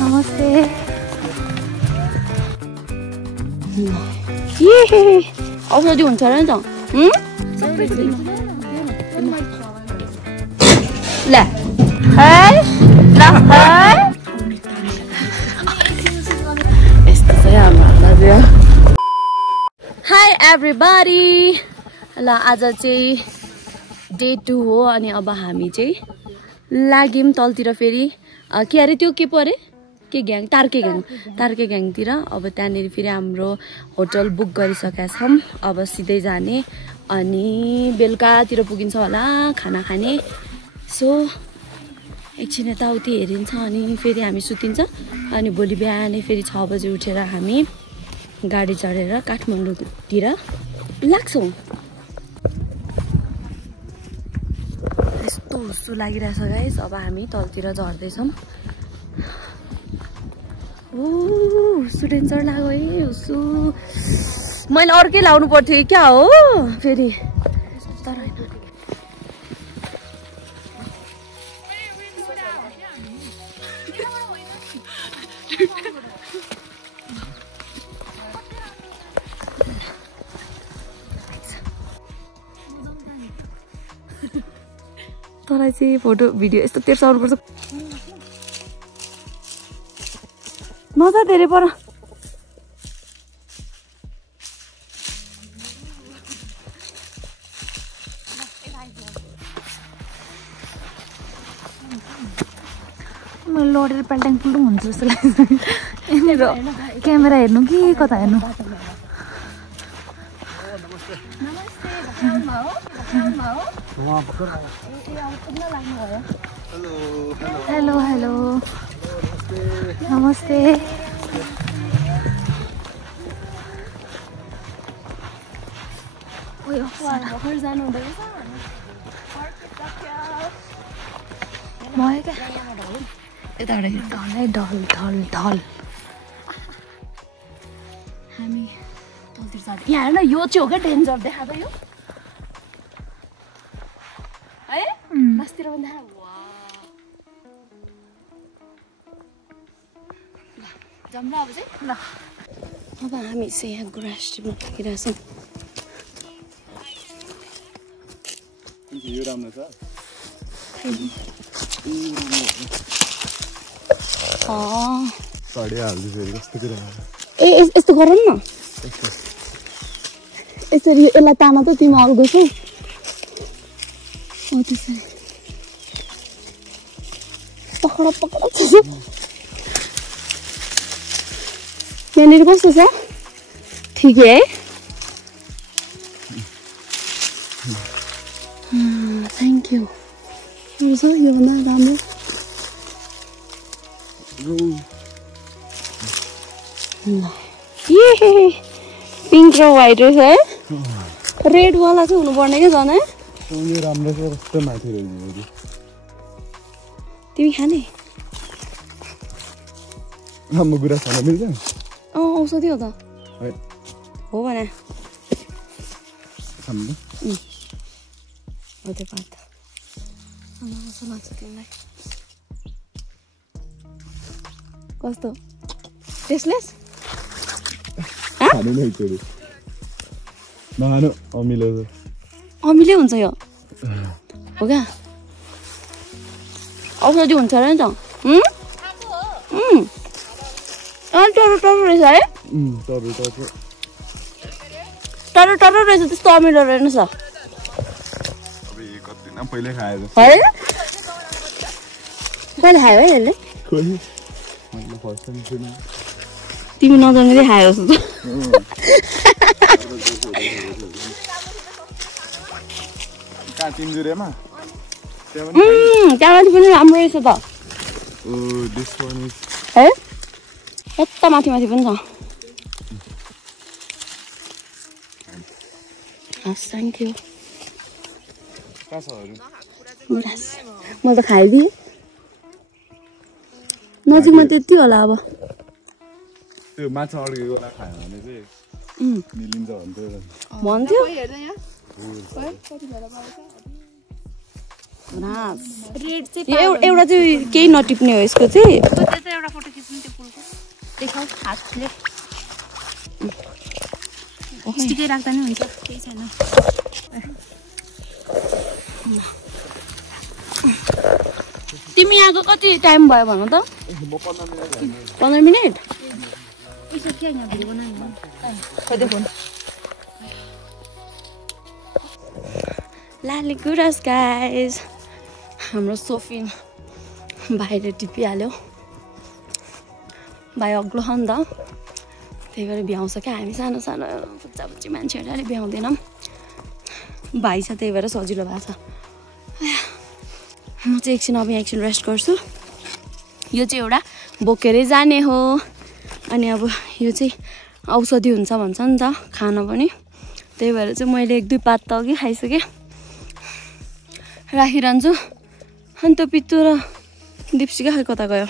नमस्ते औषधि हुन्छ र नि त ल है ल है यस्तो चाहिँ हाम्रो दाजु हाई एभ्रीबडी ल आज चाहिँ डे 2 हो अनि अब हामी चाहिँ लाग्यौँ तलतिर फेरि के अरे त्यो के परे के ग्याङ तार्के ग्याङतिर अब त्यहाँनिर फेरि हाम्रो होटल बुक गरिसकेका छौँ अब सिधै जाने अनि बेलुकातिर पुगिन्छ होला खाना खाने सो एकछिन यताउति हेरिन्छ अनि फेरि हामी सुतिन्छ अनि भोलि बिहानै फेरि 6 बजे उठेर हामी गाडी चढेर काठमाडौँतिर लाग्छौँ यस्तो हुस्सो लागिरहेछ गाइस अब हामी तलतिर झर्दैछौँ हुस्सो डेन्जर लाग्यो है हुस्सो मैले अर्कै लाउनु पर्थ्यो क्या हो फेरि तर होइन तँलाई चाहिँ फोटो भिडियो यस्तो तेर्साउनुपर्छ नजा धेरै पर मैले लडेर पेल्टाङ पुल्टुङ हुन्छ जस्तो लाग्छ यहाँनिर क्यामेरा हेर्नु कि कता हेर्नु हेलो हेलो नमस्ते हामी तलतिर जाँदै यहाँ हेर्न यो चाहिँ हो क्या डेन्जर देखाएको यो है मास्तिर पनि देखा जाऊँ ल अब चाहिँ ल अब हामी चाहिँ यहाँ ग्रास टिप्न लागिरहेछौँ यो राम्रो छ चढिहाल्छु फेरि कस्तो कुरा ए यस्तो गर न यसरी यसलाई तामा त तिमी अल्गो छौ त्यसरी पकडा यहाँनिर कस्तो छ ठिकै है थ्याङ्क यू अरू छ योभन्दा राम्रो पिङ्क र व्हाइट रहेछ है रेड वाला चाहिँ हुनुपर्ने क्या झन् है राम्रो छ कस्तो माथि रहेछ तिमी खाने राम्रो कुरा खान मिल्छ औषधि हो त हो भने हो त्यो बात लाग्छ तिमीलाई कस्तो टेस्टलेस खानु नै एकचोटि नखानु अमिलै हुन्छ यो हो क्या औषधि हुन्छ र नि त टरो रहेछ है टरो रहेछ त्यस्तो अमिलो रहेनछ पहिले खायो है कहिले खायो है यसले तिमी नजानेरै खायो जस्तो त्यहाँमाथि पनि राम्रो रहेछ त है यता माथि पनि छ हस् थ्याङ्क यू मैले त खाइदिएँ नजिकमा त्यति होला अब त्यो माछा अड्केको खायो भने चाहिँ मिलिन्छ भन्थ्यो एउटा चाहिँ केही नटिप्ने हो यसको चाहिँ देखाऊ हातले स्टिकै राख्दा नि हुन्छ केही छैन तिमी यहाँको कति टाइम भयो भन त 15 मिनेट लाली गुराँस गाइस हाम्रो सोफिन बाहिर टिपिहाल्यो भाइ अग्लो छ नि त त्यही भएर भ्याउँछ क्या हामी सानो सानो बुच्चा बुच्ची मान्छेहरू अलिक भ्याउँदैनौँ भाइ छ त्यही भएर सजिलो भएको छ म चाहिँ एकछिन अब यहाँ एकछिन रेस्ट गर्छु यो चाहिँ एउटा बोकेरै जाने हो अनि अब यो चाहिँ औषधि हुन्छ भन्छ नि त खान पनि त्यही भएर चाहिँ मैले 1-2 पात त अघि खाइसकेँ राखिरहन्छु अनि त्यो पित्तु र दिप्सिका खै कता गयो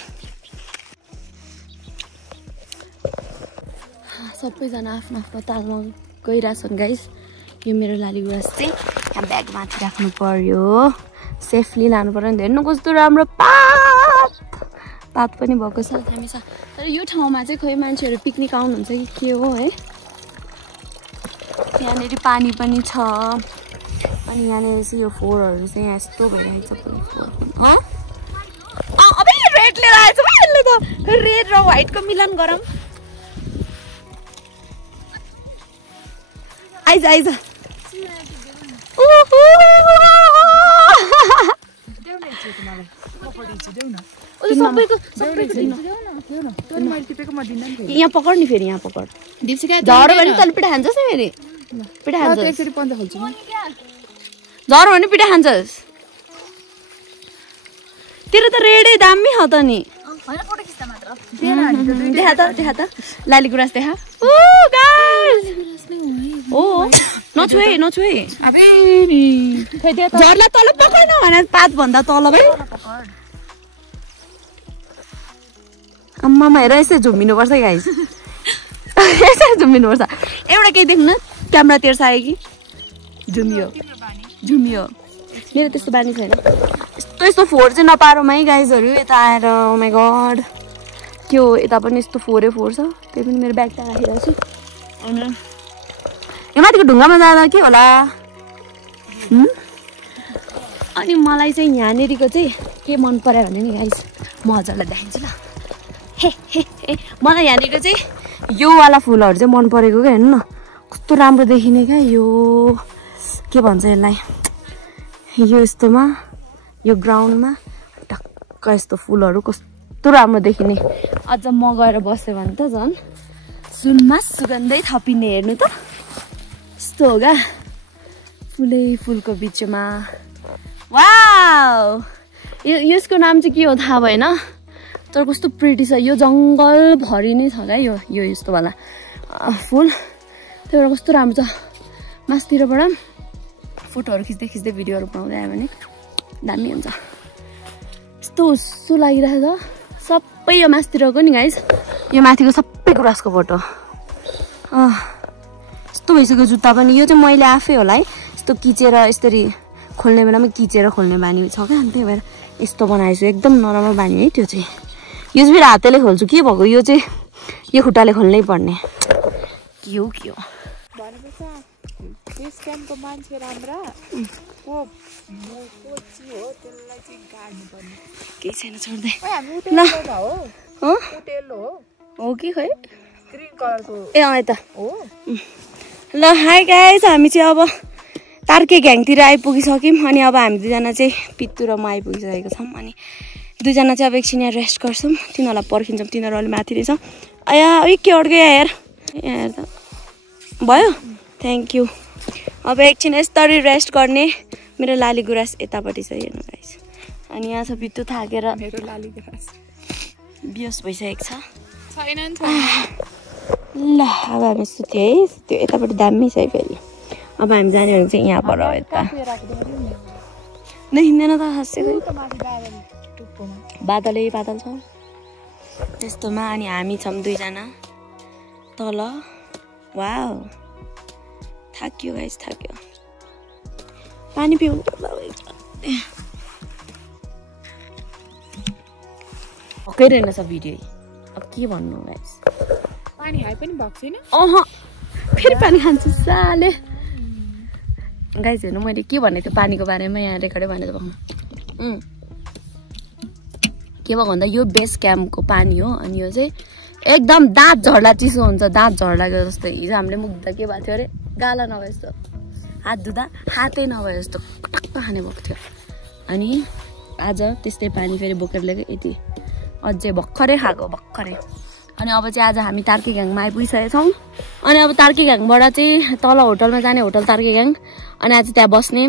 सबैजना आफ्नो आफ्नो तालमा गइरहेछन् गाइस यो मेरो लाली गुराँस चाहिँ यहाँ ब्याग माथि राख्नु पर्यो सेफली लानु पर्यो नि हेर्नु कस्तो राम्रो पात पनि भएको छ दामी छ तर यो ठाउँमा चाहिँ खोइ मान्छेहरू पिकनिक आउनुहुन्छ कि के हो है यहाँनिर पानी पनि छ अनि यहाँनिर चाहिँ यो फोहोरहरू चाहिँ यहाँ यस्तो भइरहेको छ अबे रेड लिएर आएछ यसले त रेड र व्हाइटको मिलन गरौँ आइज आइज यहाँ पकड नि फेरि यहाँ पकड झरो भने तल पिठा खान्छस् नि फेरि पिठा खान्छस् झरो भने पिठा खान्छस् तेरो त रेडै दामी हो त नि देखा त लाली गुराँस देखा ओ नछुए झरलाई तल पकड्न भने पात भन्दा तल भाइ आम्मामा हेर यसै झुम्बिनुपर्छ गाइस यसै झुम्बिनुपर्छ एउटा केही देख्नु क्यामेरा तेर्स आयो कि झुमियो मेरो त्यस्तो बानी छैन यस्तो फोहोर चाहिँ नपारौँ है गाइजहरू यता आएर ओ माइ गड के हो यता पनि यस्तो फोहोरै फोहोर छ त्यही पनि मेरो ब्याग त्यहाँ राखिरहेको छु अनि यो माथिको ढुङ्गामा जाँदा के होला अनि मलाई चाहिँ यहाँनिरको चाहिँ के मन पर्यो भने नि गाइस म हजुरलाई देखाइदिन्छु ल हे मलाई यहाँनिरको चाहिँ यो वाला फुलहरू चाहिँ मन परेको क्या हेर्नु न कस्तो राम्रो देखिने क्या यो के भन्छ यसलाई यो यस्तोमा यो ग्राउन्डमा टक्क यस्तो फुलहरू कस्तो राम्रो देखिने अझ म गएर बस्यो भने त झन् सुनमा सुगन्धै थपिने हेर्नु त यस्तो हो क्या फुलै फुलको बिचमा वाउ यसको नाम चाहिँ के हो थाहा भएन तर कस्तो प्रिटी छ यो जङ्गलभरि नै छ क्या यो यस्तो वाला फुल त्यही भएर कस्तो राम्रो छ मासतिरबाट फोटोहरू खिच्दै भिडियोहरू बनाउँदै आयो भने दामी हुन्छ यस्तो हुस्सु लागिरहेको छ सबै यो मासतिरको नि गाइस यो माथिको सबै गुराँसको फोटो यस्तो भइसक्यो जुत्ता पनि यो चाहिँ मैले आफै होला है यस्तो किचेर यसरी खोल्ने बेलामा किचेर खोल्ने बानी छ क्या त्यही भएर यस्तो बनाएछु एकदम नराम्रो बानी है त्यो चाहिँ यो चाहिँ फेरि हातले खोल्छु के भएको यो चाहिँ यो खुट्टाले खोल्नै पर्ने के हो क्याम्पको मान्छे राम्रा केही छैन छोड्दै हो कि खै ग्रीन कलरको ए यता ल हाई गाइस हामी चाहिँ अब तार्के घ्याङतिर आइपुगिसक्यौँ अनि अब हामी दुईजना चाहिँ पित्तु र म आइपुगिसकेको छौँ अनि दुईजना चाहिँ अब एकछिन यहाँ रेस्ट गर्छौँ तिनीहरूलाई पर्खिन्छौँ तिनीहरू अलि माथि रहेछ आया के अड्क्यो हेर हेर त भयो थ्याङ्क यू अब एकछिन यस्तरी रेस्ट गर्ने मेरो लाली गुराँस यतापट्टि छ हेर्नु गाइस अनि यहाँ छ पित्तु थाकेर मेरो लाली गुराँस बियोस भइसकेको छ ल अब हामी सुत्यो है त्यो यतापट्टि दामी छ है फेरि अब हामी जाने भने चाहिँ यहाँ पर यता देखिँदैन त खासै बादलै बादल छ त्यस्तोमा अनि हामी छौँ दुईजना तल वाउ थाक्यो गाइस थाक्यो पानी पिउनु भएकै रहेनछ भिडियो अब के भन्नु गाइस पानी खाए पनि भएको छैन फेरि पानी खान्छु साले गाइस हेर्नु मैले के भनेको थिएँ पानीको बारेमा यहाँ रेकर्डै भनेको के भएको भन्दा यो बेस क्याम्पको पानी हो अनि यो चाहिँ एकदम दाँत झर्ला चिसो हुन्छ दाँत झर्लाको जस्तो हिजो हामीले मुख धुँदा के भएको थियो अरे गाला नभए जस्तो हात धुँदा हातै नभए जस्तो टक्क खाने भएको थियो अनि आज त्यस्तै पानी फेरि बोकेर ल्याएको यति अझै भर्खरै खाएको भर्खरै अनि अब चाहिँ आज हामी तार्के घ्याङमा आइपुगिसकेका छौँ अनि अब तार्के घ्याङबाट चाहिँ तल होटलमा जाने होटल तार्के घ्याङ अनि आज त्यहाँ बस्ने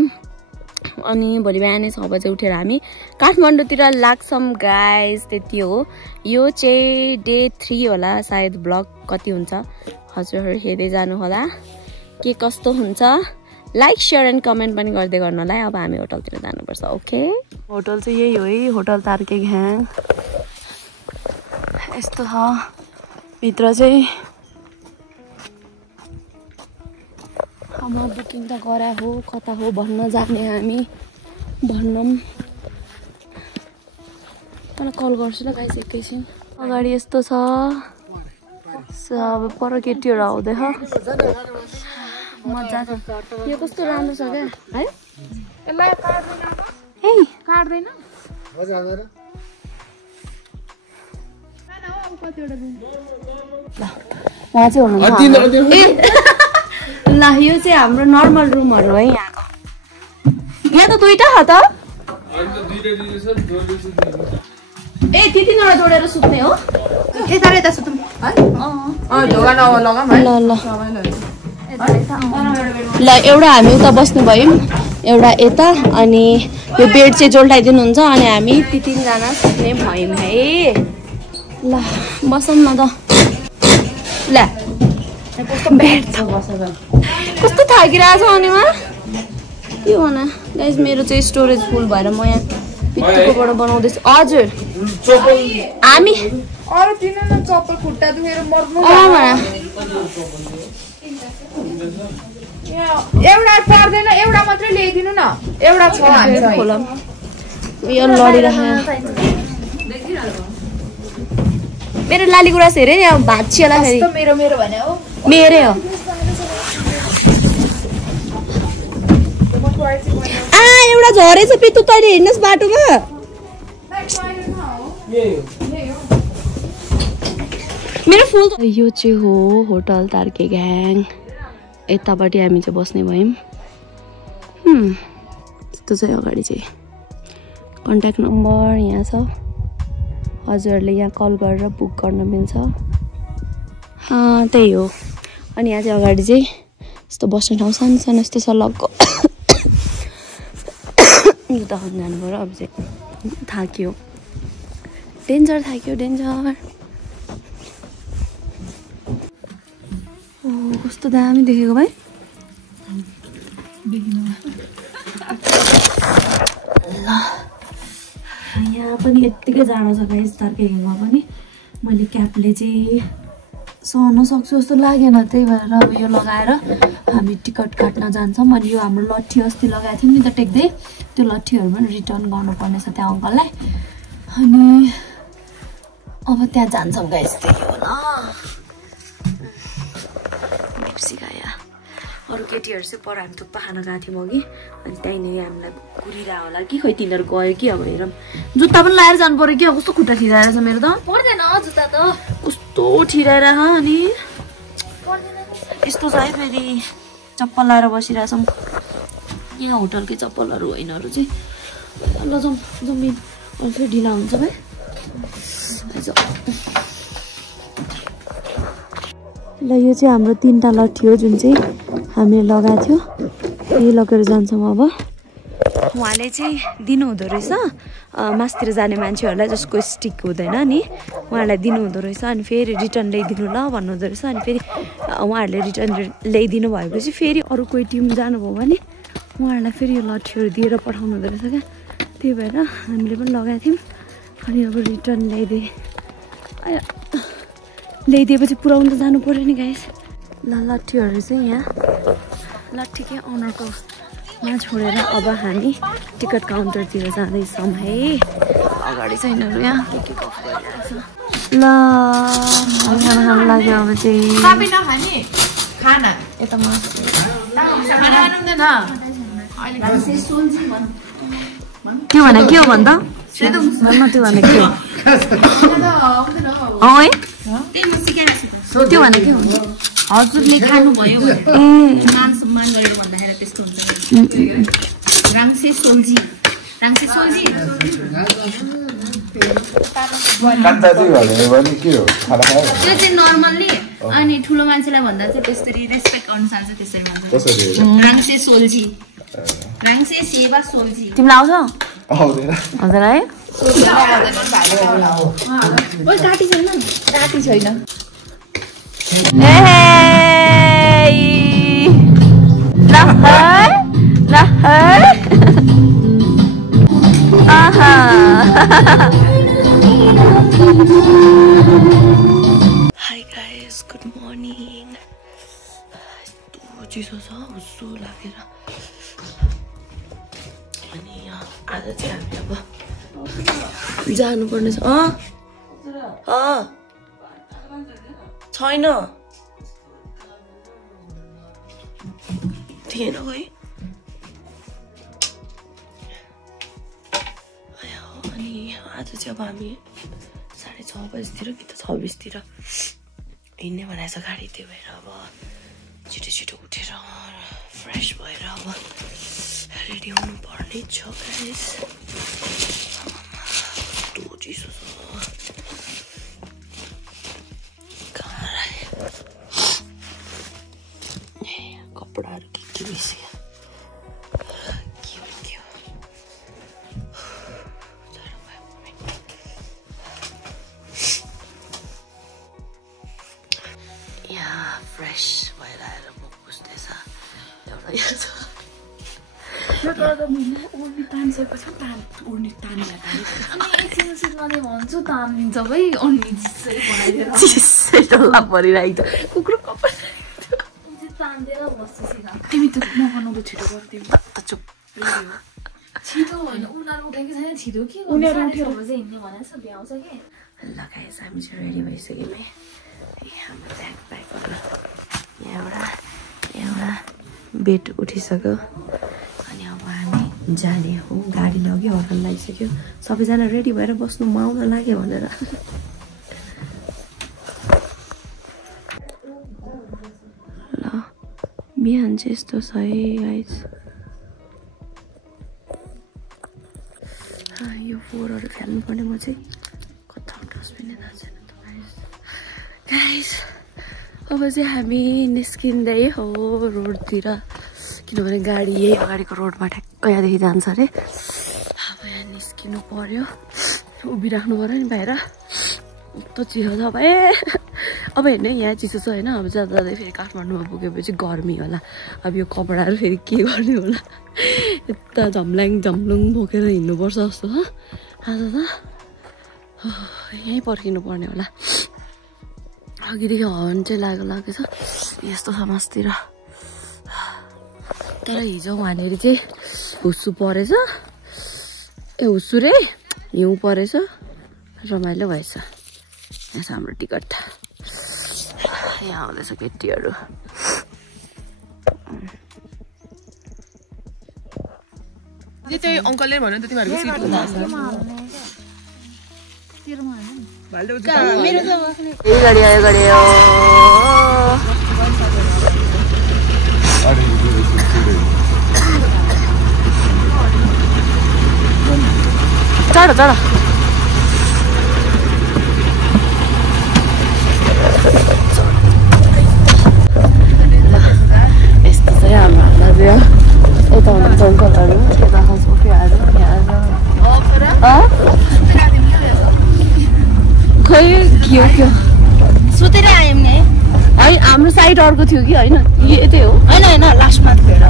अनि भोलि बिहानै 6 बजे उठेर हामी काठमाडौँतिर लाग्छौँ गाइस त्यति हो यो चाहिँ डे 3 होला सायद ब्लग कति हुन्छ हजुरहरू हेर्दै जानु होला के कस्तो हुन्छ लाइक शेयर एन्ड कमेन्ट पनि गर्दै गर्नु होला अब हामी होटलतिर जानुपर्छ ओके होटल चाहिँ यही हो है होटल तार्के घ्याङ यस्तो छ भित्र चाहिँ अब बुकिङ त गरा हो कता हो भन्न जाने हामी भन्नौँ मलाई कल गर्छु ल गाइस एकैछिन अगाडि यस्तो छ अब पर केटीहरू आउँदै मजा छ यो कस्तो राम्रो छ क्या है यसलाई काट्दैन उहाँ चाहिँ हुनुहुन्छ ल यो चाहिँ हाम्रो नर्मल रुमहरू है यहाँको यहाँ त दुईटा छ त ए तिनवटा जोडेर सुत्ने हो यता सुतौँ ल एउटा हामी उता बस्नु भयौँ एउटा यता अनि यो बेड चाहिँ जोल्टाइदिनुहुन्छ अनि हामी ती 3 जना सुत्ने भयौँ है ल बसौँ न त ल बेड त कस्तो थाकिरहेको छ अनिमा के भन गाइस मेरो चाहिँ स्टोरेज फुल भएर म यहाँ पित्तुकोबाट बनाउँदैछु हजुर हामी अरू दिन न चप्पल खुट्टा दुखेर मर्नु एउटा पर्दैन एउटा मात्रै ल्याइदिनु न एउटा छ यो लडिरहेको मेरो लाली गुराँस हेरे नि अब भात चियाला फेरि मेरो भने हो मेरै हो एउटा झरेछ पितु तैले हिँड्नुहोस् बाटोमा मेरो फुल यो चाहिँ हो होटल तार्के घ्याङ यतापट्टि हामी चाहिँ बस्ने भयौँ यस्तो चाहिँ अगाडि चाहिँ कन्ट्याक्ट नम्बर यहाँ छ हजुरहरूले यहाँ कल गरेर बुक गर्न मिल्छ त्यही हो अनि यहाँ चाहिँ अगाडि चाहिँ यस्तो बस्ने ठाउँ सानो सानो यस्तो छ लगको उता जानु पऱ्यो अब चाहिँ थाक्यो डेन्जर थाक्यो डेन्जर कस्तो दामी देखेको भाइ ल यहाँ पनि यत्तिकै जाडो छ गाइस तार्के घ्याङमा पनि मैले क्यापले चाहिँ सहन सक्छु जस्तो लागेन त्यही भएर अब यो लगाएर हामी टिकट काट्न जान्छौँ अनि यो हाम्रो लट्ठी अस्ति लगाएको थियौँ नि त टेक्दै त्यो लट्ठीहरू पनि रिटर्न गर्नुपर्नेछ त्यहाँ अङ्कललाई अनि अब त्यहाँ जान्छौँ गाइस त्यही हो ल सिकाया अरू केटीहरू चाहिँ पर हामी थुक्पा खान गएको थियौँ अघि अनि त्यहीँनिर हामीलाई कुरिरह होला कि खोइ तिनीहरू गयो कि अब हेरौँ जुत्ता पनि लगाएर जानु पऱ्यो कि अब कस्तो खुट्टा ठिराएर छ मेरो त पर्दैन जुत्ता त कस्तो ठिराएर अनि यस्तो छ है फेरि चप्पल लगाएर बसिरहेछौँ यहाँ होटलकै चप्पलहरू होइनहरू चाहिँ ल जाउँ जमिन फेरि ढिला हुन्छ भाइ ल यो चाहिँ हाम्रो 3टा लट्ठी हो जुन चाहिँ हामीले लगाएको थियो यही लगेर जान्छौँ अब उहाँले चाहिँ दिनुहुँदो रहेछ मासतिर जाने मान्छेहरूलाई जसको स्टिक हुँदैन नि उहाँहरूलाई दिनुहुँदो रहेछ अनि फेरि रिटर्न ल्याइदिनु ल भन्नुहुँदो रहेछ अनि फेरि उहाँहरूले रिटर्न ल्याइदिनु भएपछि फेरि अरू कोही टिम जानुभयो भने उहाँहरूलाई फेरि यो लट्ठीहरू दिएर पठाउनु हुँदो रहेछ क्या त्यही भएर हामीले पनि लगाएको थियौँ अनि अब रिटर्न ल्याइदिएपछि पुऱ्याउनु त जानु पऱ्यो नि गाइस ल लट्ठीहरू चाहिँ यहाँ लट्ठीकै अनरको मा छोडेर अब हामी टिकट काउन्टरतिर जाँदैछौँ है अगाडि छ यिनीहरू यहाँ के गफ गरिरहेको छ ल खाना खान लाग्यो अब चाहिँ खाना यता मासु त्यो भने के हो भन् त भन्न त्यो भने के हो है त्यो भने के हुन्छ हजुरले खानुभयो मान सम्मान गरेर भन्दाखेरि त्यस्तो हुन्छ राङ्से सोल्जी त्यो चाहिँ नर्मल्ली अनि ठुलो मान्छेलाई भन्दा चाहिँ त्यसरी रेस्पेक्ट अनुसार चाहिँ त्यसरी भन्छ राङ्से सोल्जी राङ्से सेवा सोल्जी तिमीलाई आउँछ आउँदैन है राति छैन Hi guys, good morning. चिसो छ हुस्सो लागेर अनि आज चाहिँ हामी अब जानुपर्ने छ छैन थिएन खै अनि आज चाहिँ अब हामी 6:30 बजीतिर कि त 26:00 हिँड्ने भनेको छ गाडी त्यो भएर अब छिटो उठेर फ्रेस भएर अब रेडी हुनु पर्ने छ गाइस कस्तो चिसो छ कपडाहरू के बिर्सियो फ्रेस भएर आएर म बुझ्दैछ एउटा यहाँ छ भन्छु तानिन्छ भाइ चिसै डल्ला परिरहेको छ कुकुर कपाल तान्देर बस्छु तिमी त नगर्नु छिटो गरिदिउ चुप छिटो होइन उनीहरू उठेको छैन छिटो के उनीहरू उठेर चाहिँ हिँड्ने भनेको छ भ्याउँछ कि लगाएछ हामी चाहिँ रेडी भइसक्यौँ है हाम्रो ब्याग प्याकहरू यहाँबाट बेड उठिसक्यो अनि अब हामी जाने हो गाडी लग्यो हर्न लागिसक्यो सबैजना रेडी भएर बस्नु म आउन लाग्यो भनेर ल बिहान चाहिँ यस्तो छ है गाइस यो फोहोरहरू फ्याल्नुपर्ने म चाहिँ कता डस्टबिनै थाहा छैन त गाइस अब चाहिँ हामी निस्किँदै हो रोडतिर किनभने गाडी यही अगाडिको रोडमा ठ्याक्क यहाँदेखि जान्छ अरे अब यहाँ निस्किनु पर्यो उभिराख्नु पर्यो नि बाहिर कस्तो चिसो छ अब अब हेर्नु यहाँ चिसो छ होइन अब जाँदा जाँदै फेरि काठमाडौँमा पुगेपछि गर्मी होला अब यो कपडाहरू फेरि के गर्ने होला यता झम्लुङ बोकेर हिँड्नुपर्छ जस्तो छ आज त यहीँ पर्खिनु पर्ने होला अघिदेखि हर्न चाहिँ लागेको छ यस्तो समाजतिर तर हिजो वहाँनिर चाहिँ हुस्सु परेछ हुस्सु रे हिउँ परेछ रमाइलो भएछ यहाँ छ हाम्रो टिकट यहाँ आउँदैछ केटीहरू चाहिँ अङ्कलले भन्यो नि त तिमीहरूको गाडी आयो चढ यस्तो चाहिँ हाम्रो लाग्यो यता हुनुहुन्छ अङ्कलहरू यता सोफियाहरू खै के सुतेर आयौँ नि है हाम्रो साइड अर्को थियो कि होइन यतै हो होइन लास्टमा भेट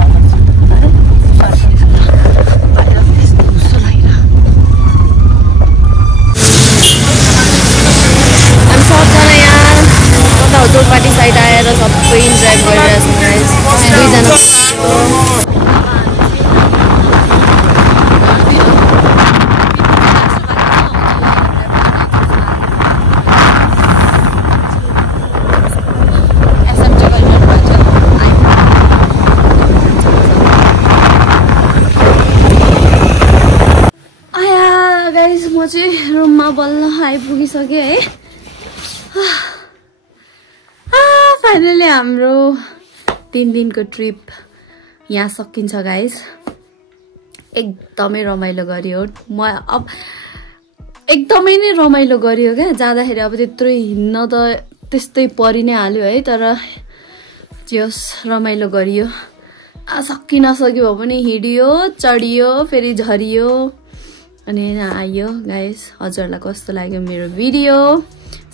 जोरपाटी साइड आएर सबै इन्जोय गरिरहेको छ गाइस दुईजना सकिसक्यो है फाइनली हाम्रो 3 दिनको ट्रिप यहाँ सकिन्छ गाइस एकदमै रमाइलो गरियो म अब एकदमै नै रमाइलो गरियो क्या जाँदाखेरि अब त्यत्रो हिँड्न त त्यस्तै परि नै हाल्यो है तर जस रमाइलो गरियो सकि नसक्यो भए पनि हिँडियो चढियो फेरि झरियो अनि आयो गाइस हजुरहरूलाई कस्तो लाग्यो मेरो भिडियो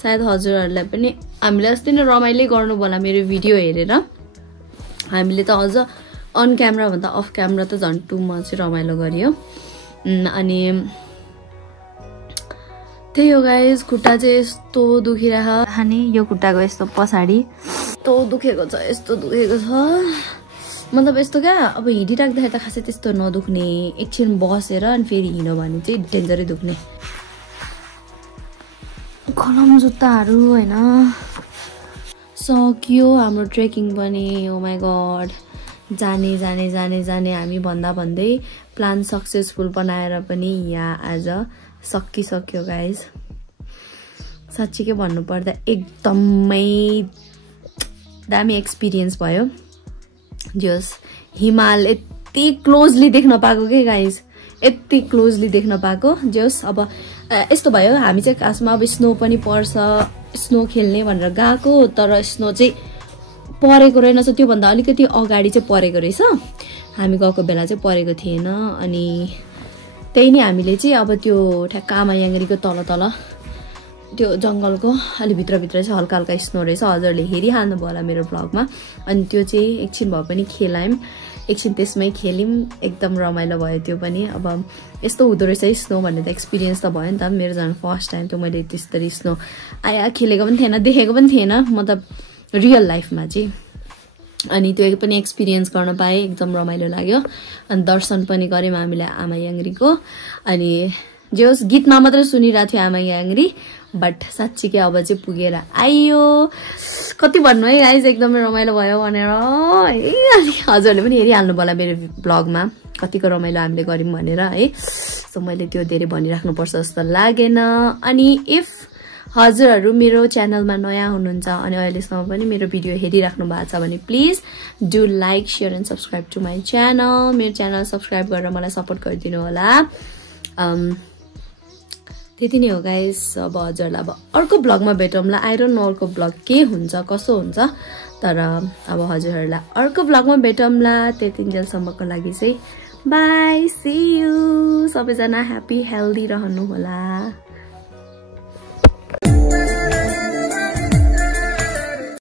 सायद हजुरहरूलाई पनि हामीले अस्ति नै रमाइलो गर्नु होला मेरो भिडियो हेरेर हामीले त अझ अन क्यामेरा भन्दा अफ क्यामेरा त झन् टु मच रमाइलो गरियो अनि त्यही हो गाइस खुट्टा चाहिँ यस्तो दुखिरह अनि यो खुट्टाको यस्तो पछाडि यस्तो दुखेको छ यस्तो दुखेको छ मतलब यस्तो क्या अब हिँडिराख्दाखेरि त खासै त्यस्तो नदुख्ने एकछिन बसेर अनि फेरि हिँड्यो भने चाहिँ डेन्जरै दुख्ने खलम जुत्ताहरू हैन सक्यो हाम्रो ट्रेकिङ पनि ओ माई गॉड जाने जाने जाने जाने हामी भन्दा भन्दै प्लान सक्सेसफुल बनाएर पनि यहाँ आज सकिसक्यो गाइस साच्चै भन्नु पर्दा एकदमै दामी एक्सपिरियन्स भयो जस हिमाल यति क्लोजली देख्न पाएको के गाइस यति क्लोजली देख्न पाएको जस अब यस्तो भयो हामी चाहिँ खासमा अब स्नो पनि पर्छ स्नो खेल्ने भनेर गएको तर स्नो चाहिँ परेको रहेनछ त्योभन्दा अलिकति अगाडि चाहिँ परेको रहेछ हामी गएको बेला चाहिँ परेको थिएन अनि त्यही नै हामीले चाहिँ अब त्यो ठ्याक्क आमायाङ्गरीको तल तल त्यो जङ्गलको अलि भित्रभित्र चाहिँ हल्का हल्का स्नो रहेछ हजुरले हेरिहाल्नुभयो होला मेरो ब्लगमा अनि त्यो चाहिँ एकछिन भए पनि खेलायौँ एकछिन त्यसमै खेल्यौँ एकदम रमाइलो भयो त्यो पनि अब यस्तो हुँदो रहेछ स्नो भन्ने त एक्सपिरियन्स त भयो नि त मेरो झन् फर्स्ट टाइम त मैले त्यसरी स्नो खेलेको पनि थिएन देखेको पनि थिएन मतलब रियल लाइफमा चाहिँ अनि त्यो पनि एक्सपिरियन्स गर्न पाएँ एकदम रमाइलो लाग्यो अनि दर्शन पनि गऱ्यौँ हामीले आमायाङ्गरीको अनि जे होस् गीतमा मात्रै सुनिरहेको थियो आमायाङ्गरी बट साँच्चीकै अब चाहिँ पुगेर आइयो कति भन्नु है गाइस एकदमै रमाइलो भयो भनेर हजुरहरूले पनि हेरिहाल्नु होला मेरो ब्लगमा कतिको रमाइलो हामीले गऱ्यौँ भनेर है सो मैले त्यो धेरै भनिराख्नुपर्छ जस्तो लागेन अनि इफ हजुरहरू मेरो च्यानलमा नयाँ हुनुहुन्छ अनि अहिलेसम्म पनि मेरो भिडियो हेरिराख्नु भएको छ भने please do like share and subscribe to my channel मेरो च्यानल सब्सक्राइब गरेर मलाई सपोर्ट गरिदिनु होला त्यति नै हो गाइस अब हजुरलाई अब अर्को ब्लगमा भेटौँला आई डोन्ट नो अर्को ब्लग के हुन्छ कसो हुन्छ तर अब हजुरहरूलाई अर्को ब्लगमा भेटौँला त्यतिन्जेलसम्मको लागि चाहिँ बाई सी यू सबैजना ह्याप्पी हेल्दी रहनु होला